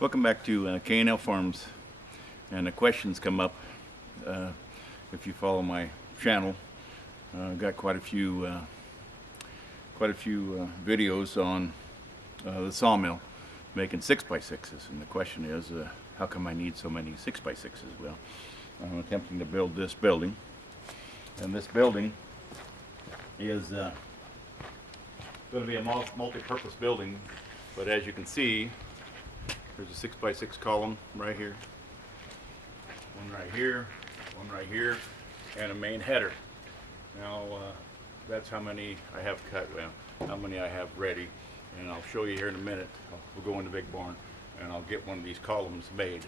Welcome back to K&L Farms, and the questions come up if you follow my channel. Got quite a few videos on the sawmill making 6x6s, and the question is, how come I need so many 6x6s? Well, I'm attempting to build this building, and this building is going to be a multi-purpose building, but as you can see, there's a 6x6 column right here, one right here, one right here, and a main header. Now that's how many I have cut, well, how many I have ready, and I'll show you here in a minute. We'll go in the big barn and I'll get one of these columns made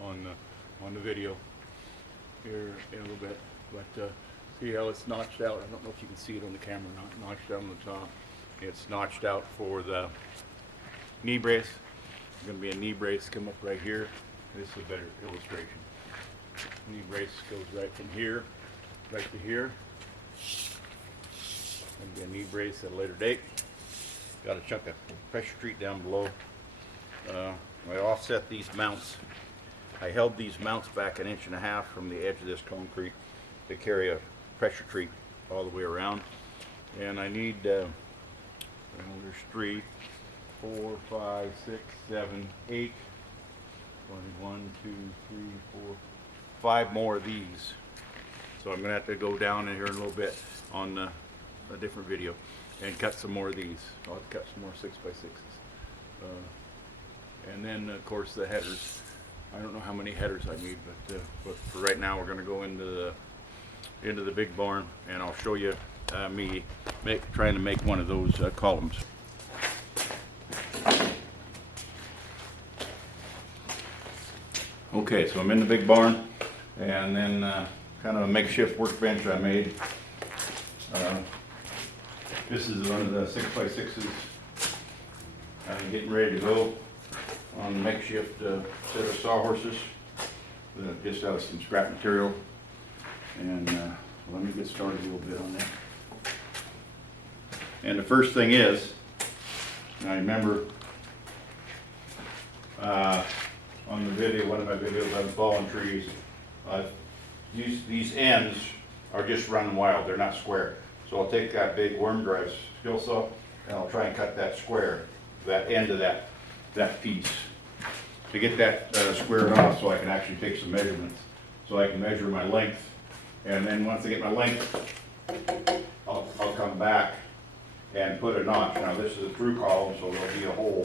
on the video here in a little bit. But see how it's notched out? I don't know if you can see it on the camera or not. Notched out on the top. It's notched out for the knee brace. There's going to be a knee brace come up right here. This is a better illustration. Knee brace goes right from here right to here. Going to be a knee brace at a later date. Got a chunk of pressure treat down below. I offset these mounts. I held these mounts back 1.5 inches from the edge of this concrete to carry a pressure treat all the way around. And I need, well, there's 3, 4, 5, 6, 7, 8, 1, 2, 3, 4, 5 more of these. So I'm going to have to go down in here in a little bit on a different video and cut some more of these. I'll have to cut some more 6x6s. And then of course the headers. I don't know how many headers I need, but for right now we're going to go into the big barn, and I'll show you me trying to make one of those columns. Okay, so I'm in the big barn, and then kind of a makeshift workbench I made. This is one of the 6x6s. I'm getting ready to go on a makeshift set of sawhorses, just out of some scrap material. And let me get started a little bit on that. And the first thing is, I remember on the video, one of my videos on fallen trees, these ends are just running wild. They're not square. So I'll take that big worm drive skill saw and I'll try and cut that square, that end of that piece, to get that squared off so I can actually take some measurements, so I can measure my length. And then once I get my length, I'll come back and put a notch. Now this is a through column, so there'll be a hole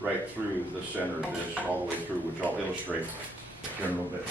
right through the center of this, all the way through, which I'll illustrate here in a little bit.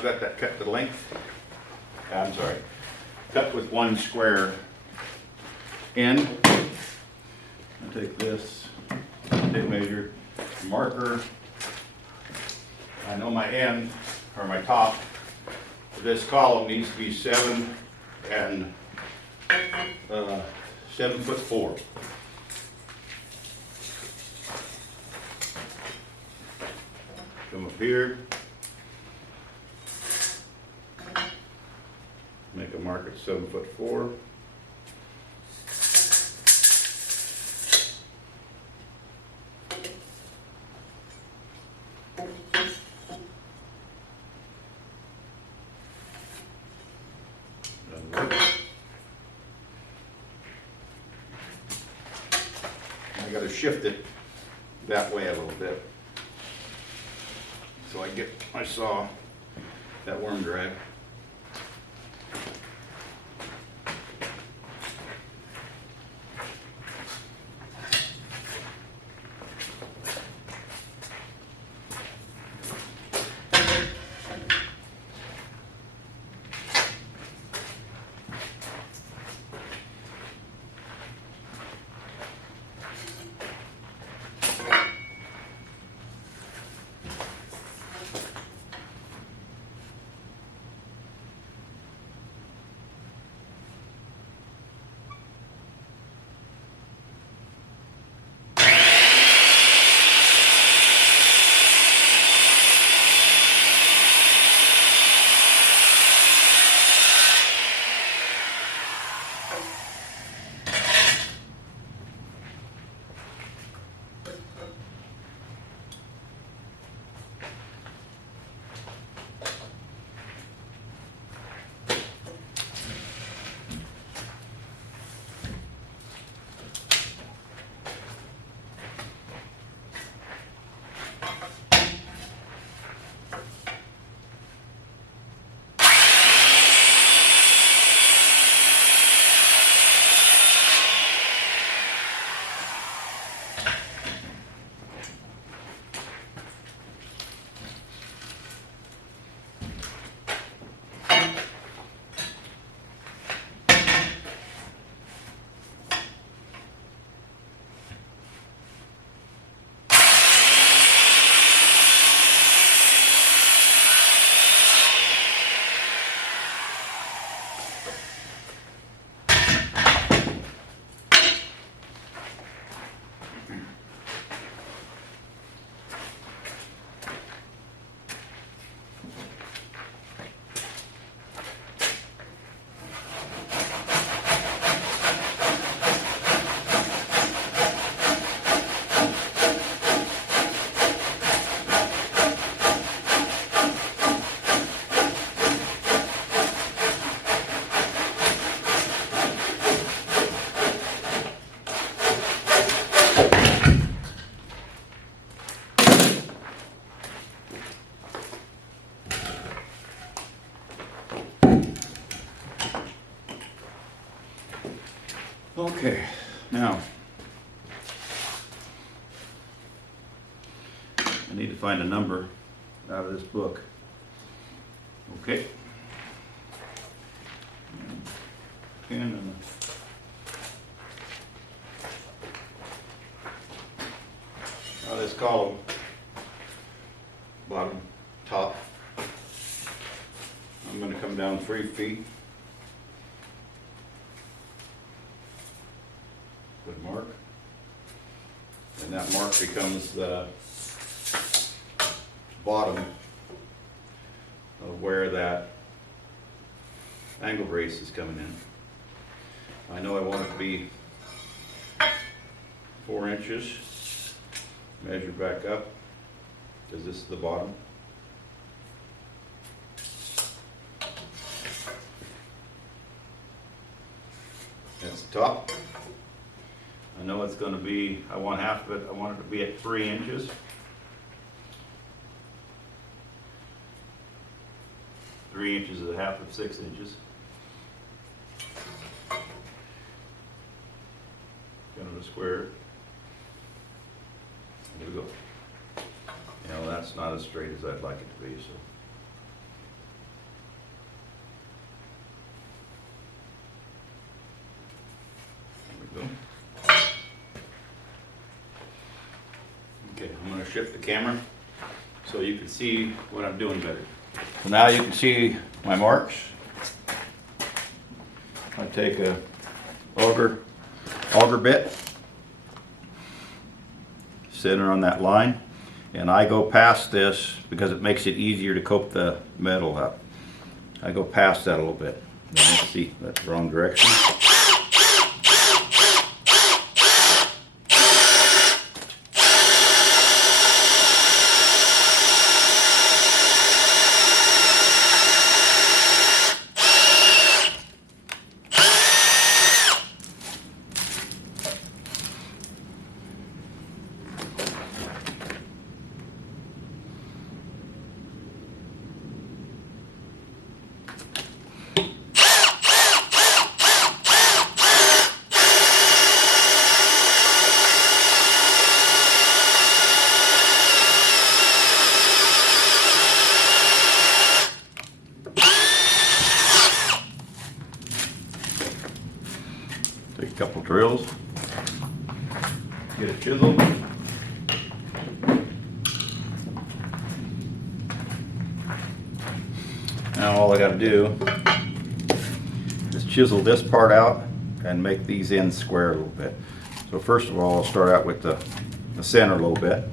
I've got that cut to length. I'm sorry, cut with one square end. I'll take this tape measure, marker. I know my end, or my top, of this column needs to be 7 and 7'4". Come up here, make a mark at 7'4". I got to shift it that way a little bit so I get my saw that worm drag. Okay, now I need to find a number out of this book. Okay. Pen and now this column, bottom, top, I'm going to come down 3 feet. Good mark. And that mark becomes the bottom of where that angle brace is coming in. I know I want it to be 4 inches. Measure back up because this is the bottom. That's the top. I know it's going to be, I want half of it, I want it to be at 3 inches. Three inches is a half of 6 inches. Kind of a square. There we go. You know, that's not as straight as I'd like it to be, so we go. Okay, I'm going to shift the camera so you can see what I'm doing better. So now you can see my marks. I take a auger bit, center on that line, and I go past this because it makes it easier to coat the metal up. I go past that a little bit. Let's see, that's the wrong direction. Take a couple drills, get a chisel. Now all I got to do is chisel this part out and make these ends square a little bit. So first of all, I'll start out with the center a little bit.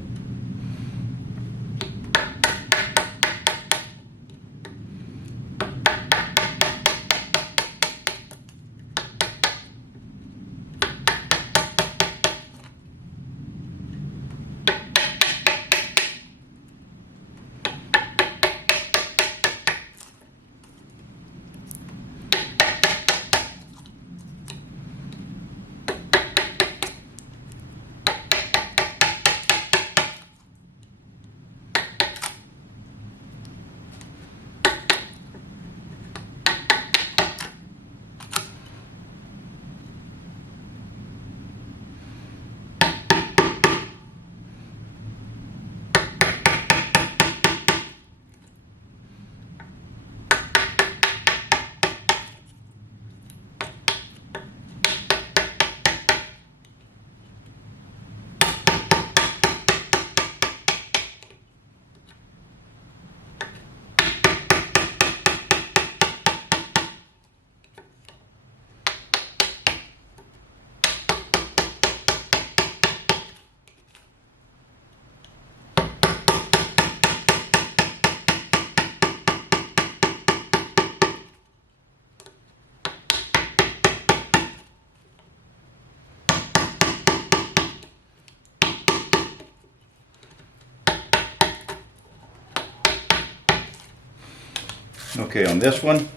Okay, on this one,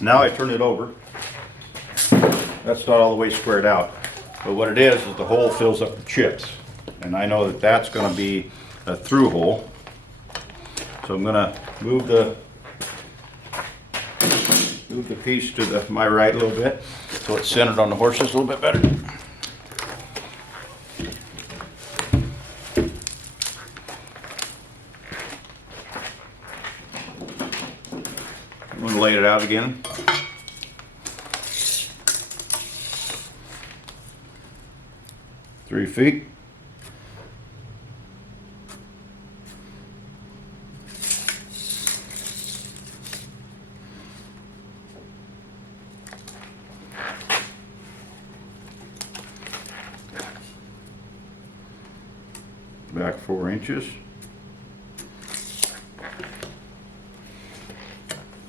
now I turn it over. That's not all the way squared out, but what it is the hole fills up with chips, and I know that that's going to be a through hole. So I'm going to move the piece to my right a little bit so it's centered on the horses a little bit better. I'm going to lay it out again. Three feet. Back 4 inches.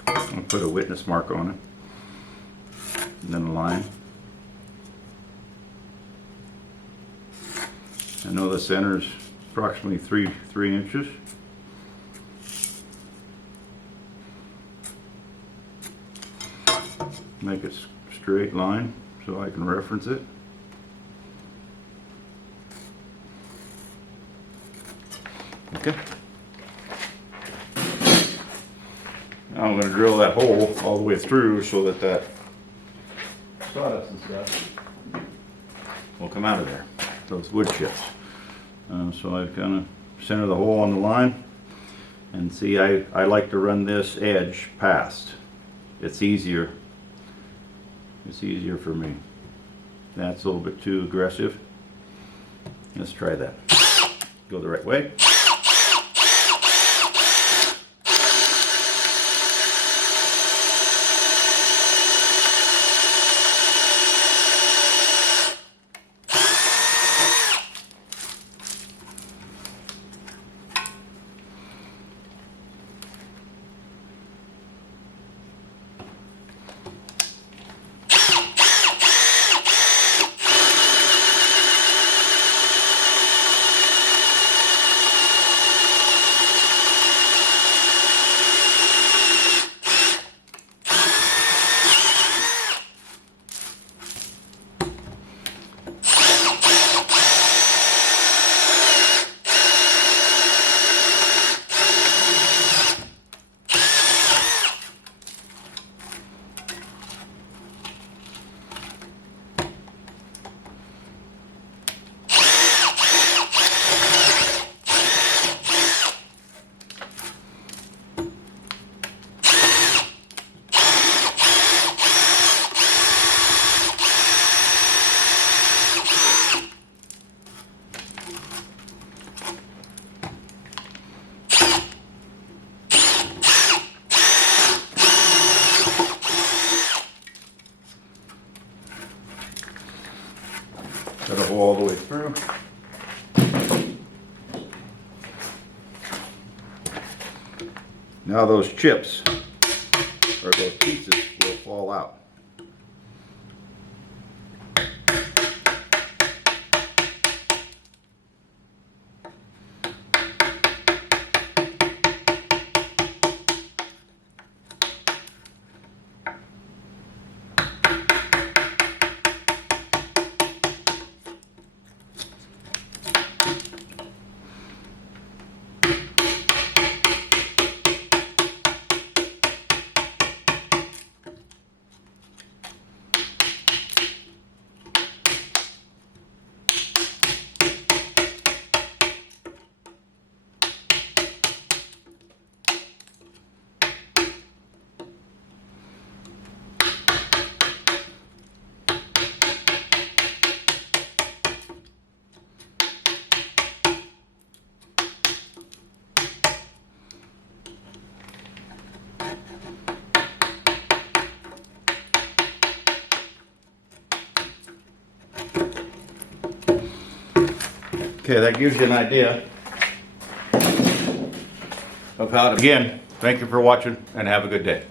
I'll put a witness mark on it, and then a line. I know the center is approximately three inches. Make it straight line so I can reference it. Okay. Now I'm going to drill that hole all the way through so that that sawdust and stuff will come out of there, those wood chips. So I kind of center the hole on the line, and see, I like to run this edge past. It's easier for me. That's a little bit too aggressive. Let's try that. Go the right way. Got a hole all the way through. Now those chips, or those pieces, will fall out. Okay, that gives you an idea of how to, again, thank you for watching and have a good day.